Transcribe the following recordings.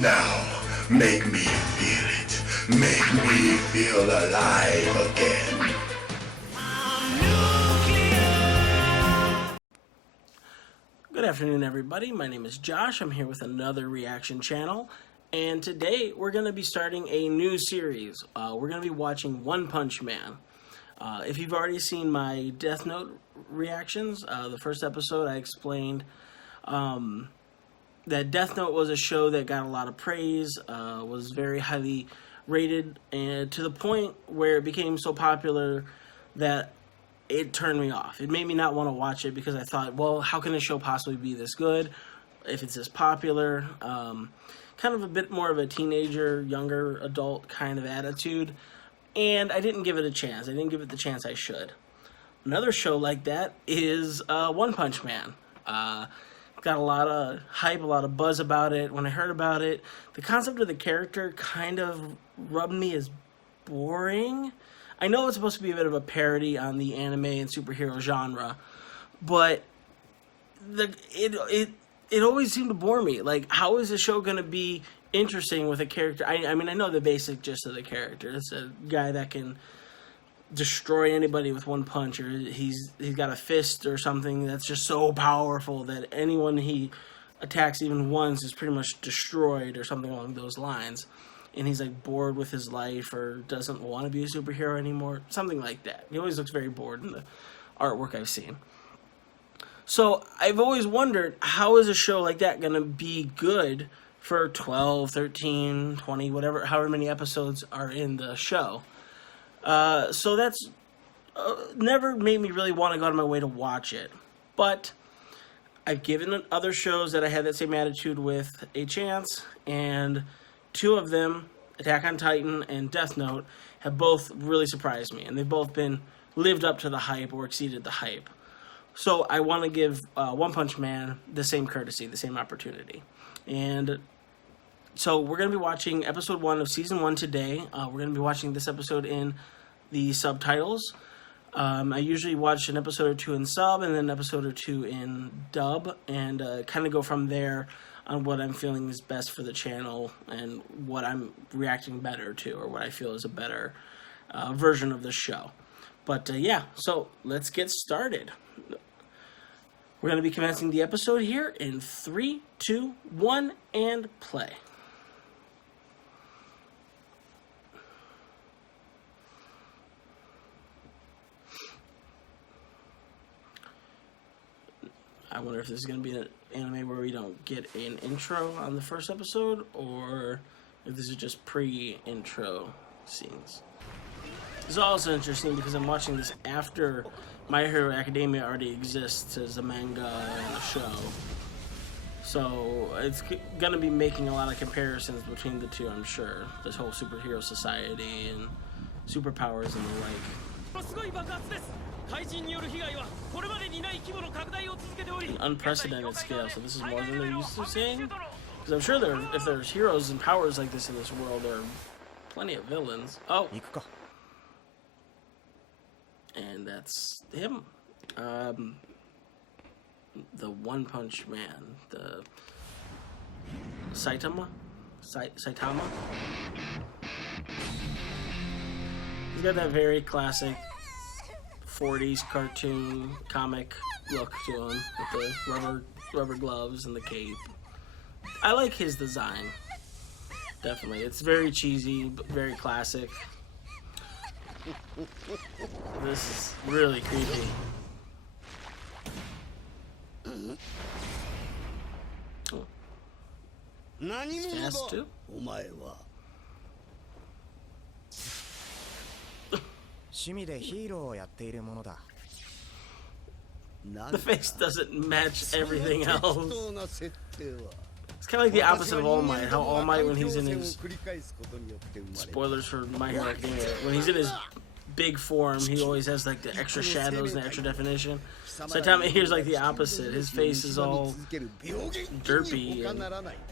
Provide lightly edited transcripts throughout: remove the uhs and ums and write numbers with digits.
Now, make me feel it. Make me feel alive again. Good afternoon, everybody. My name is Josh. I'm here with another reaction channel, and today we're going to be starting a new series. We're going to be watching One Punch Man. If you've already seen my Death Note reactions, the first episode I explained that Death Note was a show that got a lot of praise, was very highly rated, and to the point where it became so popular that it turned me off. It made me not want to watch it because I thought, well, how can a show possibly be this good if it's this popular? Kind of a bit more of a teenager, younger adult kind of attitude, and I didn't give it a chance. I didn't give it the chance I should. Another show like that is One Punch Man. Got a lot of hype, a lot of buzz about it. When I heard about it, the concept of the character kind of rubbed me as boring. I know it's supposed to be a bit of a parody on the anime and superhero genre, but it always seemed to bore me. Like, how is the show going to be interesting with a character? I mean, I know the basic gist of the character. It's a guy that can destroy anybody with one punch, or he's got a fist or something that's just so powerful that anyone he attacks even once is pretty much destroyed, or something along those lines. And he's like bored with his life or doesn't want to be a superhero anymore, something like that. He always looks very bored in the artwork I've seen. So I've always wondered, how is a show like that going to be good for 12, 13, 20, whatever, however many episodes are in the show. So that's never made me really want to go out of my way to watch it. But I've given other shows that I had that same attitude with a chance, and two of them, Attack on Titan and Death Note, have both really surprised me, and they've both been lived up to the hype or exceeded the hype. So I want to give One Punch Man the same courtesy, the same opportunity. And so we're going to be watching episode 1 of season 1 today. We're going to be watching this episode in the subtitles. I usually watch an episode or two in sub and then an episode or two in dub, and kind of go from there on what I'm feeling is best for the channel and what I'm reacting better to, or what I feel is a better version of the show. But yeah, so let's get started. We're going to be commencing the episode here in 3, 2, 1, and play. I wonder if this is going to be an anime where we don't get an intro on the first episode, or if this is just pre-intro scenes. This is also interesting because I'm watching this after My Hero Academia already exists as a manga and a show. So it's going to be making a lot of comparisons between the two, I'm sure. This whole superhero society and superpowers and the like. An unprecedented scale, so this is more than they're used to seeing. Because I'm sure if there's heroes and powers like this in this world, there are plenty of villains. Oh! And that's him. The One Punch Man. The Saitama? Saitama? He's got that very classic 40s cartoon comic look to him, with the rubber gloves and the cape. I like his design. Definitely. It's very cheesy, but very classic. This is really creepy. Oh. It's fast too. The face doesn't match everything else. It's kind of like the opposite of All Might. How All Might, when he's in his... Spoilers for My Hero Academia. When he's in his big form, he always has like the extra shadows and the extra definition. Saitama here's like the opposite. His face is all derpy and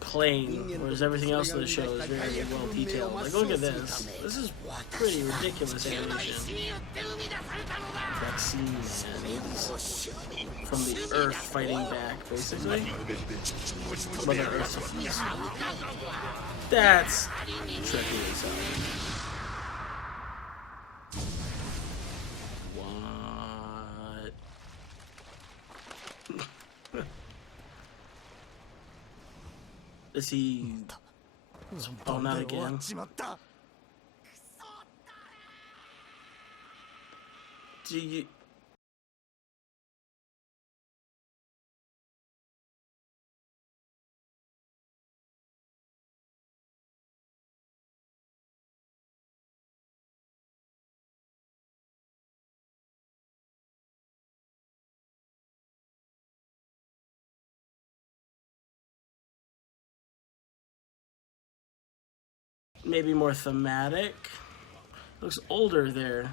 plain, whereas everything else in the show is very well detailed. Like, look at this. This is pretty ridiculous animation. That scene, man, is from the Earth fighting back, basically. Mother Earth. That's tricky as hell. What? Is he... Oh, not again. Do you... Maybe more thematic. Looks older there.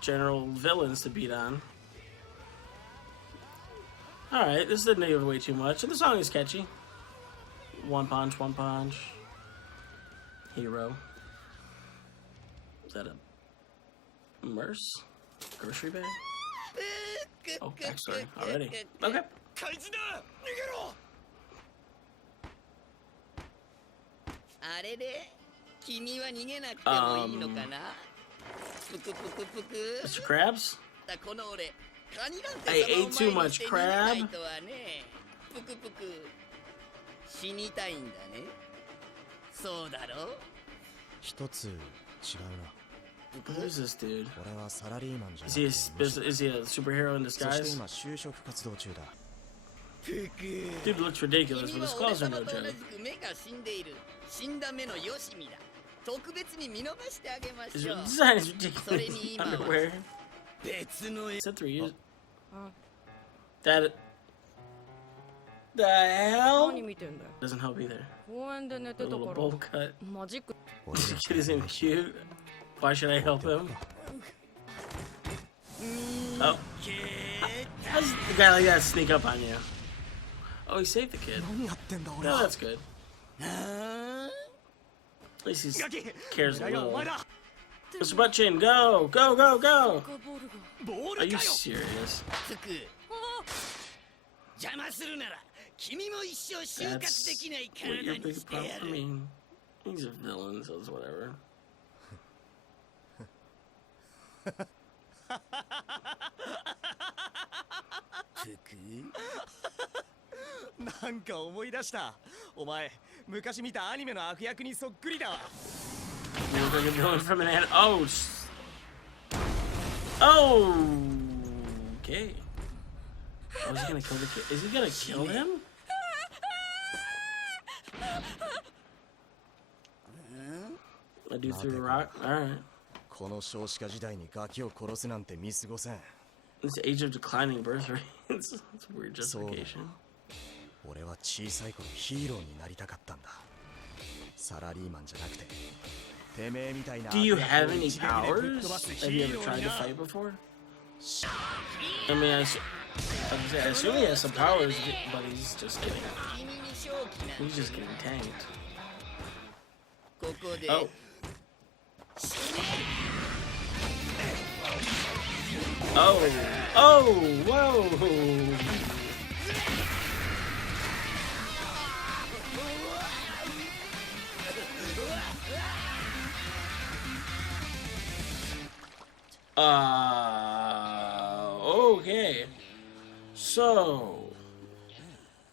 General villains to beat on. Alright, this didn't give away too much. And the song is catchy. One punch, one punch. Hero. Is that a Merce? Grocery bag? Oh, backstory already. Okay. Mr. Krabs? I ate too much crab. Who's this dude? Is he a superhero in disguise? Dude looks ridiculous, but his claws are no joke. His design is ridiculous. Underwear. Is that 3 years? That... The hell? Doesn't help either. A little bowl cut. This kid isn't cute. Why should I help him? Oh. How does the guy like that sneak up on you? Oh, he saved the kid. No, that's good. At least he cares a little. Mr. Butt Chin, go! Go, go, go! Are you serious? That's what your big problem. I mean, he's a villain, so it's whatever. You're like a villain from an anime. Oh! Oh! Okay. Oh, is he gonna kill the kid? Is he gonna kill him? A dude threw a rock? Alright. This age of declining birth rates. It's a weird justification. Do you have any powers? Have you ever tried to fight before? I mean, I assume he has some powers, but he's just getting... He's just getting tanked. Oh. Oh. Oh, whoa. Okay. So,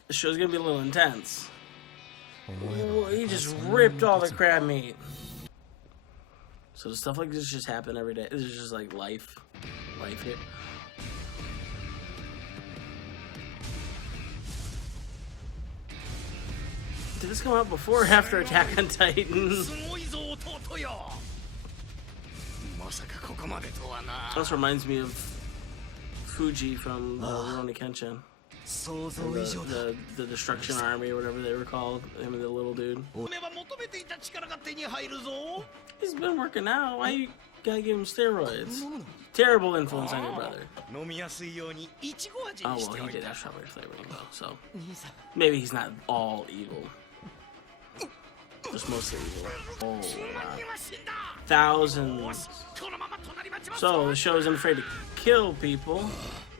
the show's gonna be a little intense. Ooh, he just ripped all the crab meat. So stuff like this just happen every day. This is just like life here. Did this come out before or after Attack on Titan? Also reminds me of Fuji from Rurouni Kenshin. The Destruction Army or whatever they were called. Him and the little dude. He's been working out. Why you gotta give him steroids? Terrible influence on your brother. Oh well, he did have strawberry flavoring though, so maybe he's not all evil. Just mostly evil. Oh wow. Thousands. So the show isn't afraid to kill people.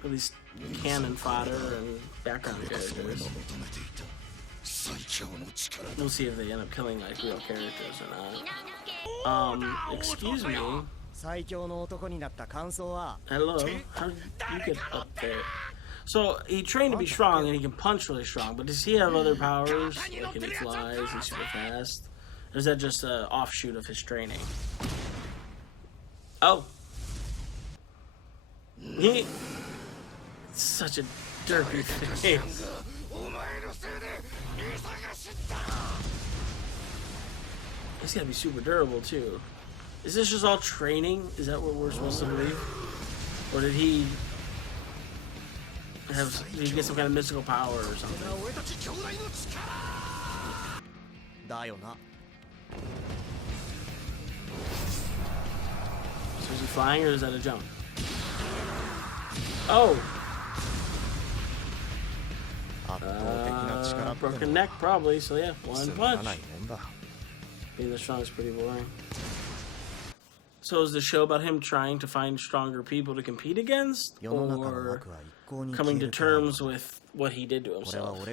At least cannon fodder and background characters. We'll see if they end up killing like real characters or not. Excuse me. Hello, how did you get up there? So he trained to be strong and he can punch really strong, but does he have other powers? Like can he flies, he's super fast? Or is that just an offshoot of his training? Oh. He... Such a derpy face. He's gotta be super durable too. Is this just all training? Is that what we're supposed to believe? Or did he get some kind of mystical power or something? So is he flying or is that a jump? Oh! Broken neck probably, so yeah, one punch. Being the strong is pretty boring. So is the show about him trying to find stronger people to compete against? Or coming to terms with what he did to himself?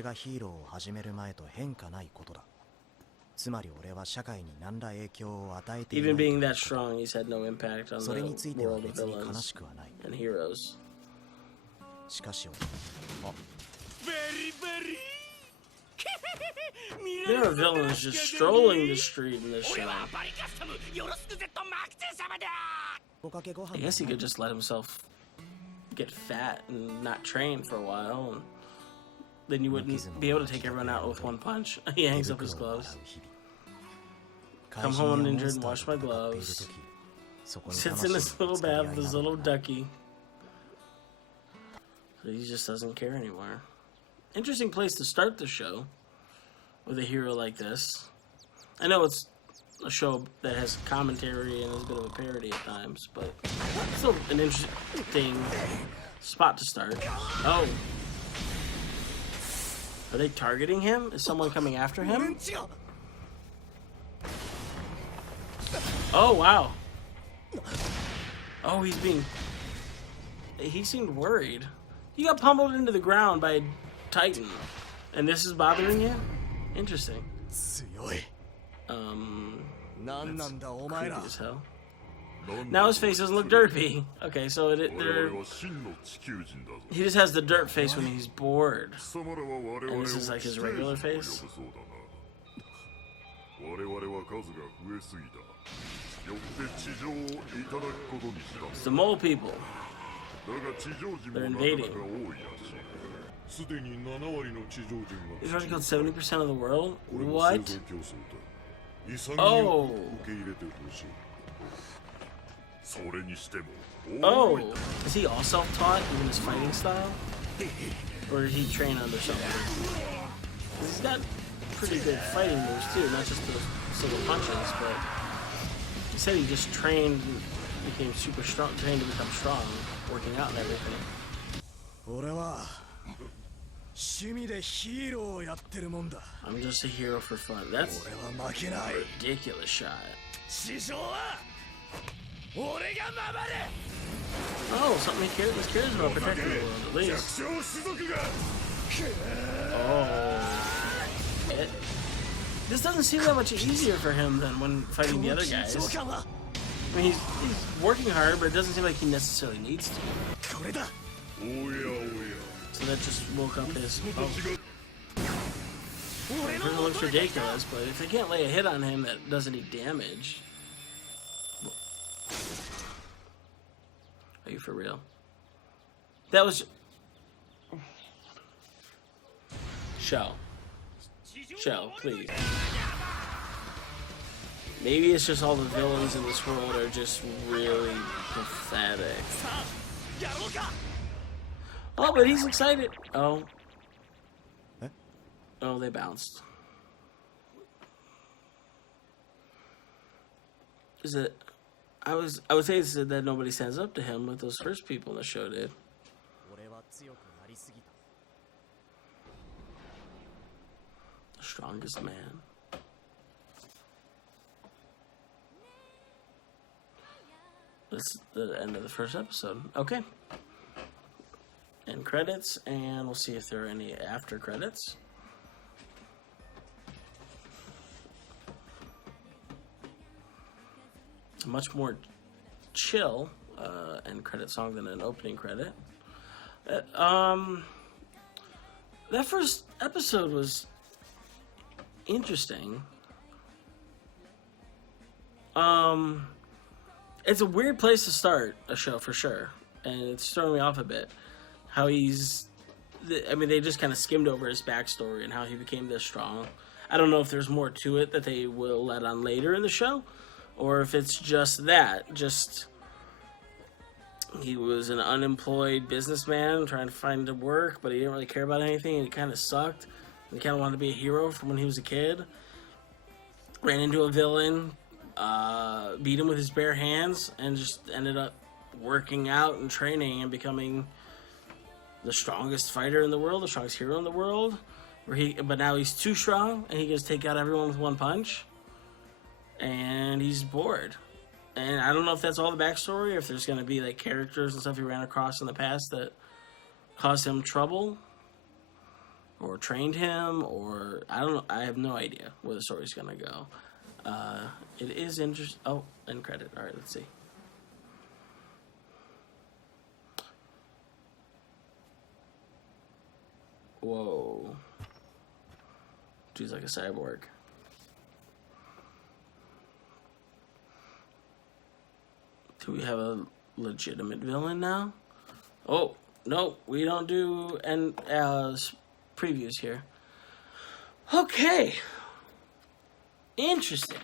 Even being that strong, he's had no impact on the world of villains and heroes. There are villains just strolling the street in this show. I guess he could just let himself get fat and not train for a while, and then you wouldn't be able to take everyone out with one punch. He hangs up his gloves. Come home uninjured and wash my gloves. Sits in his little bath with his little ducky. So he just doesn't care anymore. Interesting place to start the show with a hero like this. I know it's a show that has commentary and is a bit of a parody at times, but it's still an interesting spot to start. Oh. Are they targeting him? Is someone coming after him? Oh, wow. Oh, he seemed worried. He got pummeled into the ground by a Titan, and this is bothering you? Interesting. That's creepy as hell. Now his face doesn't look derpy. Okay, so he just has the dirt face when he's bored. And this is like his regular face? It's the mole people. They're invading. He's already killed 70% of the world? What? Oh! Oh! Is he all self-taught, even his fighting style? Or did he train under someone? He's got pretty good fighting moves too, not just the single punches, but he said he just trained and became super strong, trained to become strong, working out and everything. I'm just a hero for fun. That's a ridiculous shot. Oh, something he cares about protecting the world, at least. Oh. This doesn't seem that much easier for him than when fighting the other guys. I mean, he's working hard, but it doesn't seem like he necessarily needs to. So that just woke up his... Oh. It looks ridiculous, but if they can't lay a hit on him that does any damage... Are you for real? That was... Show, please. Maybe it's just all the villains in this world are just really pathetic. Oh, but he's excited. Oh. Oh, they bounced. Is it? I would say it's that nobody stands up to him, but those first people in the show did. The strongest man. This is the end of the first episode. Okay. End credits, and we'll see if there are any after credits. A much more chill end credit song than an opening credit. That first episode was interesting. It's a weird place to start a show for sure, and it's throwing me off a bit. How he's, they just kind of skimmed over his backstory and how he became this strong. I don't know if there's more to it that they will let on later in the show, or if it's just that. Just he was an unemployed businessman trying to find work, but he didn't really care about anything, and he kind of sucked. He kind of wanted to be a hero from when he was a kid. Ran into a villain. Beat him with his bare hands, and just ended up working out and training and becoming the strongest fighter in the world, the strongest hero in the world. But now he's too strong, and he can just take out everyone with one punch. And he's bored. And I don't know if that's all the backstory, or if there's going to be like characters and stuff he ran across in the past that caused him trouble, or trained him, or I don't know. I have no idea where the story's going to go. It is interesting. Oh, end credit. All right, let's see. Whoa. Dude's like a cyborg. Do we have a legitimate villain now? Oh, no, we don't do previews here. Okay. Interesting.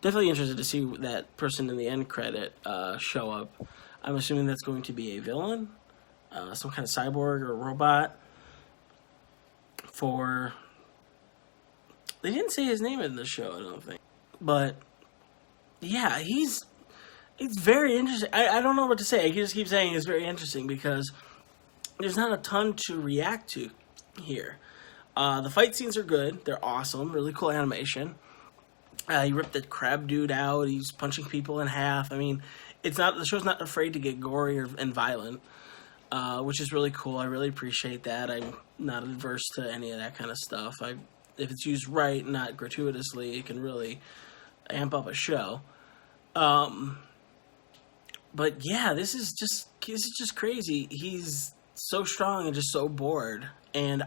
Definitely interested to see that person in the end credit show up. I'm assuming that's going to be a villain, some kind of cyborg or robot. They didn't say his name in the show, I don't think. But yeah, it's very interesting. I don't know what to say. I just keep saying it's very interesting because there's not a ton to react to here. The fight scenes are good. They're awesome. Really cool animation. He ripped the crab dude out. He's punching people in half. I mean, the show's not afraid to get gory and violent, which is really cool. I really appreciate that. I'm not adverse to any of that kind of stuff. If it's used right, not gratuitously, it can really amp up a show. But yeah, this is just crazy. He's so strong and just so bored, and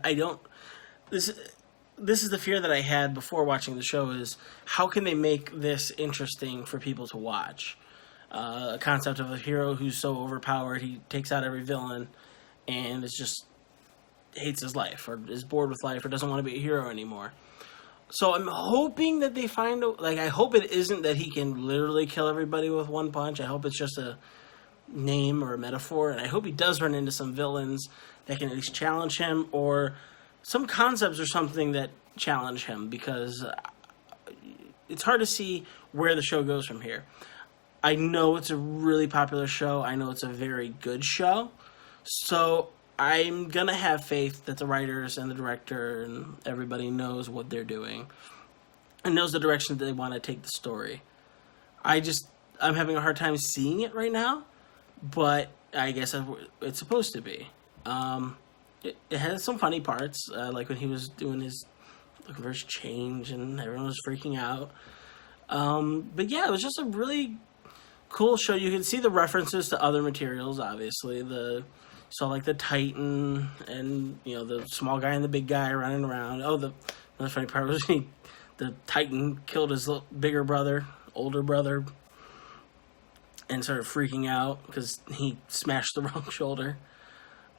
This is the fear that I had before watching the show is how can they make this interesting for people to watch? A concept of a hero who's so overpowered, he takes out every villain and is just hates his life or is bored with life or doesn't want to be a hero anymore. So I'm hoping that they find, I hope it isn't that he can literally kill everybody with one punch. I hope it's just a name or a metaphor, and I hope he does run into some villains that can at least challenge him, or some concepts or something that challenge him, because it's hard to see where the show goes from here. I know it's a really popular show. I know it's a very good show. So I'm going to have faith that the writers and the director and everybody knows what they're doing and knows the direction that they want to take the story. I'm having a hard time seeing it right now, but I guess it's supposed to be. It has some funny parts, like when he was doing looking for his change and everyone was freaking out. But yeah, it was just a really cool show. You can see the references to other materials, obviously. So like the Titan and, the small guy and the big guy running around. Oh, the funny part was the Titan killed his bigger brother, older brother, and started freaking out because he smashed the wrong shoulder.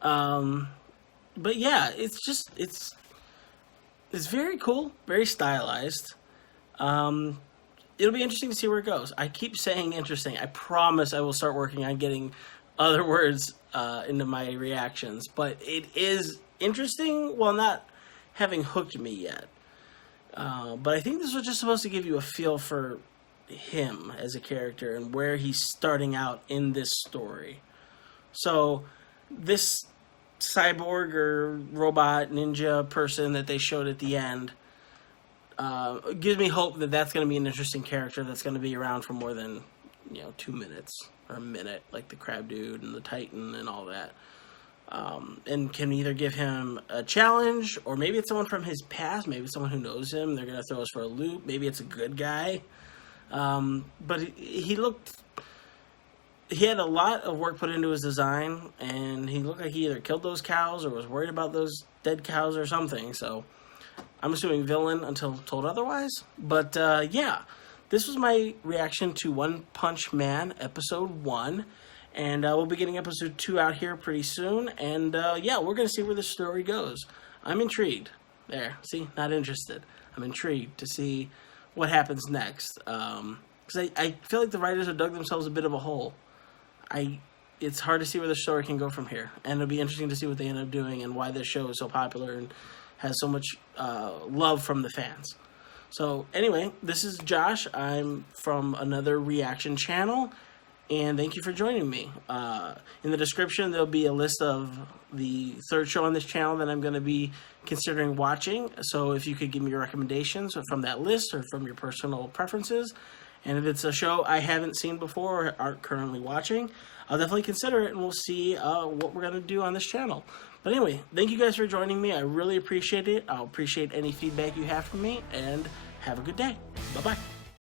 But yeah, it's very cool, very stylized. it'll be interesting to see where it goes. I keep saying interesting. I promise I will start working on getting other words into my reactions. But it is interesting while not having hooked me yet. But I think this was just supposed to give you a feel for him as a character and where he's starting out in this story. So this cyborg or robot ninja person that they showed at the end gives me hope that that's going to be an interesting character that's going to be around for more than 2 minutes or a minute, like the crab dude and the titan and all that. And can either give him a challenge, or maybe it's someone from his past, maybe it's someone who knows him, they're going to throw us for a loop, maybe it's a good guy. But he had a lot of work put into his design, and he looked like he either killed those cows or was worried about those dead cows or something. So I'm assuming villain until told otherwise. But yeah, this was my reaction to One Punch Man episode 1. And we'll be getting episode 2 out here pretty soon. And yeah, we're going to see where the story goes. I'm intrigued. There, see, not interested. I'm intrigued to see what happens next. Because I feel like the writers have dug themselves a bit of a hole. It's hard to see where the story can go from here. And it'll be interesting to see what they end up doing and why this show is so popular and has so much love from the fans. So anyway, this is Josh. I'm from another reaction channel. And thank you for joining me. In the description, there'll be a list of the third show on this channel that I'm going to be considering watching. So if you could give me your recommendations from that list or from your personal preferences. And if it's a show I haven't seen before or aren't currently watching, I'll definitely consider it, and we'll see what we're going to do on this channel. But anyway, thank you guys for joining me. I really appreciate it. I'll appreciate any feedback you have from me, and have a good day. Bye-bye.